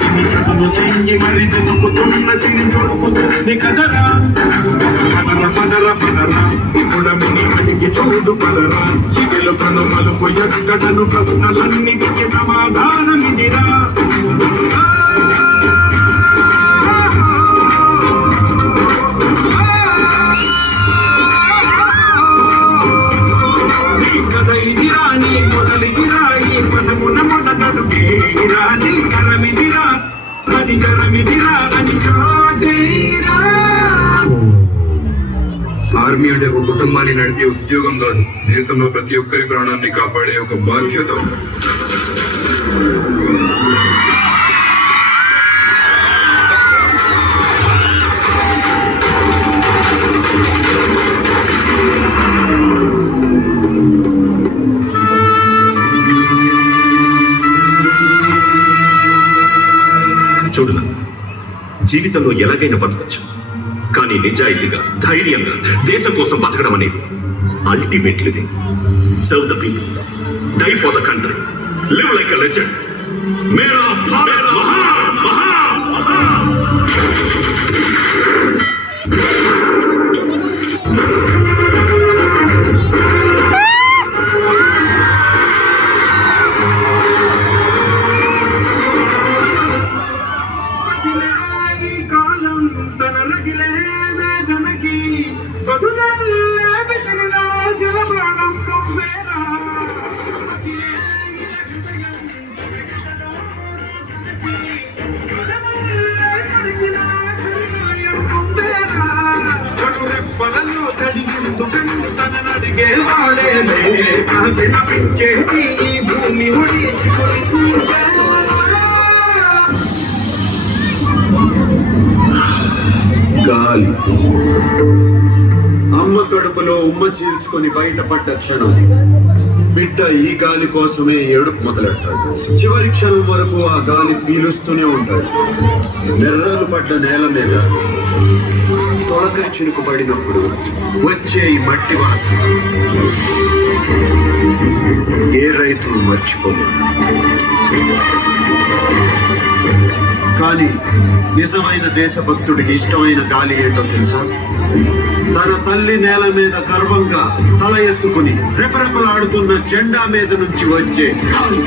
విని చదువు చెయ్యి మరి వెతుకుతున్న సిరి దొరుకుతుంది కదరా పదర పదరా ఇప్పుడమిని అడిగి చూడు పదరా చిగులు కను మలుపు ఎక్కడను ప్రశ్నలన్నిటికీ సమాధానమిదిరా ఆర్మీ అంటే ఒక కుటుంబాన్ని నడిపే ఉద్యోగం కాదు, దేశంలో ప్రతి ఒక్కరి ప్రాణాన్ని కాపాడే ఒక బాధ్యత. చూడు, జీవితంలో ఎలాగైనా బతకచ్చు, కానీ నిజాయితీగా ధైర్యంగా దేశం కోసం బతకడం అనేది ultimately serve the people, die for the country, live like a legend. మేరా భారత్ మహాన్ మహాన్ మహాన్. గాలి అమ్మ కడుపులో ఉమ్మ చీల్చుకొని బయటపడ్డ క్షణం బిడ్డ ఈ గాలి కోసమే ఏడుపు మొదలెడతాడు. చివరి క్షణం వరకు ఆ గాలి పీలుస్తూనే ఉంటాడు. నెర్రలు పడ్డ నేల మీద తొలకరి చినుకు పడినప్పుడు వచ్చే ఈ మట్టి వాసన ఏ రైతు మర్చిపోలేదు. కానీ నిజమైన దేశభక్తుడికి ఇష్టమైన గాలి ఏంటో తెలుసా? తన తల్లి నేల మీద గర్వంగా తల ఎత్తుకుని రెపరెపలాడుతున్న జెండా మీద నుంచి వచ్చే గాలి.